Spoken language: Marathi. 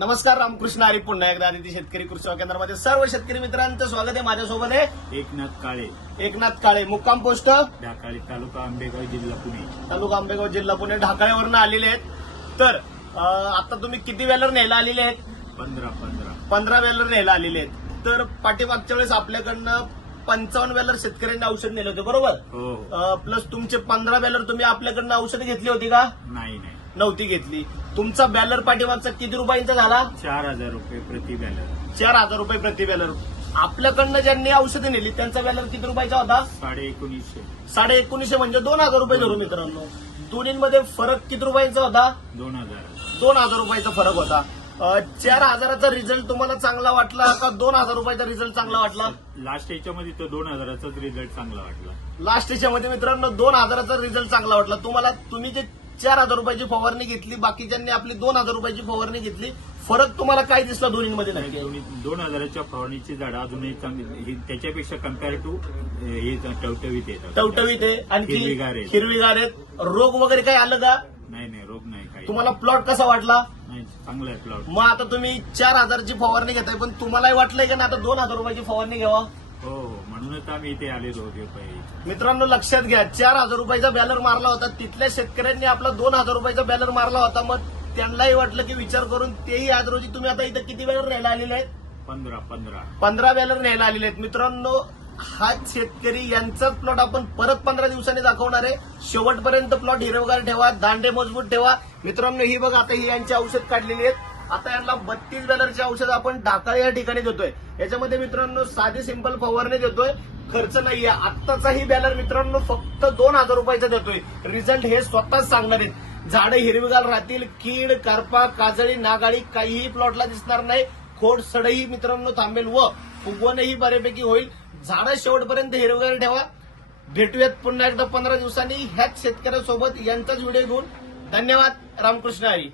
नमस्कार रामकृष्ण हरी पुन्हा एकदा आदिती शेतकरी कृषी केंद्रामध्ये सर्व शेतकरी मित्रांचं स्वागत आहे. माझ्यासोबत आहे एकनाथ काळे. एकनाथ काळे मुक्काम पोस्ट ढाकाळी तालुका आंबेगाव जिल्हा पुणे. तालुका आंबेगाव जिल्हा पुणे. ढाकळ्यावरनं आलेले आहेत. तर आता तुम्ही किती वेलर न्यायला आलेले आहेत? पंधरा पंधरा. पंधरा वेलर न्यायला आलेले आहेत. तर पाठीमागच्या वेळेस आपल्याकडनं पंचावन्न वेलर शेतकऱ्यांनी औषध नेले होते बरोबर? हो हो. प्लस तुमचे पंधरा वेलर तुम्ही आपल्याकडनं औषध घेतली होती का? नाही नाही. नव्हती घेतली. तुमचा बॅलर पाठीमागचा किती रुपयांचा झाला? चार हजार रुपये प्रति बॅलर चार हजार रुपये प्रति बॅलर आपल्याकडनं ज्यांनी औषधं नेली त्यांचा बॅलर किती रुपयाचा होता? साडे एकोणीसशे. साडे एकोणीसशे म्हणजे दोन हजार रुपये धरू मित्रांनो. दोन्हीमध्ये फरक किती रुपयांचा होता? दोन हजार. दोन हजार रुपयाचा फरक होता. अं, चार हजाराचा रिझल्ट तुम्हाला चांगला वाटला का दोन हजार रुपयाचा रिझल्ट चांगला वाटला? लास्ट याच्यामध्ये तो दोन हजाराचाच रिझल्ट चांगला वाटला. लास्ट याच्यामध्ये मित्रांनो दोन हजाराचा रिझल्ट चांगला वाटला. तुम्हाला तुम्ही जे चार हजार रुपयाची फवारणी घेतली बाकीच्यांनी आपली दोन हजार रुपयाची फवारणी घेतली. फरक तुम्हाला काय दिसला दोन्हीमध्ये दोन्ही- दोन हजाराच्या फवारणीची झाडं अजूनही चांगली त्याच्यापेक्षा कंपेअर टू हे टवटवीत येतात टवटवीत आहे आणखी हिरवीगार आहे. हिरवीगार आहेत. रोग वगैरे काही आलं का? नाही नाही रोग नाही काही. तुम्हाला प्लॉट कसा वाटला? नाही चांगला आहे प्लॉट मग आता तुम्ही चार हजारची फवारणी घेताय पण तुम्हालाही वाटलंय का ना आता दोन हजार रुपयाची फवारणी घ्यावा? हो हो. म्हणूनच आम्ही इथे आलेलो होतो मित्रांनो लक्षात घ्या चार हजार रुपयाचा बॅलर मारला होता. तिथल्या शेतकऱ्यांनी आपला दोन हजार रुपयाचा बॅलर मारला होता. मग त्यांनाही वाटलं की विचार करून तेही आज रोजी तुम्ही आता इथं किती बॅलर न्यायला आलेले आहेत? पंधरा पंधरा. पंधरा बॅलर न्यायला आलेले आहेत. मित्रांनो हाच शेतकरी यांचाच प्लॉट आपण परत पंधरा दिवसांनी दाखवणार आहे. शेवटपर्यंत प्लॉट हिरवगार ठेवा दांडे मजबूत ठेवा. मित्रांनो ही बघा आता ही यांची औषध काढलेली आहेत. आता यांना बत्तीस बॅलरची औषध आपण ढाका या ठिकाणी देतोय. याच्यामध्ये मित्रांनो साधी सिंपल फवारणी देतोय. खर्च नाहीये. आत्ताचाही बॅलर मित्रांनो फक्त दोन हजार रुपयाचा देतोय. रिझल्ट हे स्वतःच सांगणार आहेत. झाडं हिरवीगार राहतील. कीड करपा काजळी नागाळी काहीही प्लॉटला दिसणार नाही. खोड सडही मित्रांनो थांबेल व फुगवणही बऱ्यापैकी होईल. झाडं शेवटपर्यंत हिरवीगार ठेवा. भेटूयात पुन्हा एकदा पंधरा दिवसांनी ह्याच शेतकऱ्यासोबत. यांचाच व्हिडिओ घेऊन. धन्यवाद. रामकृष्ण हरी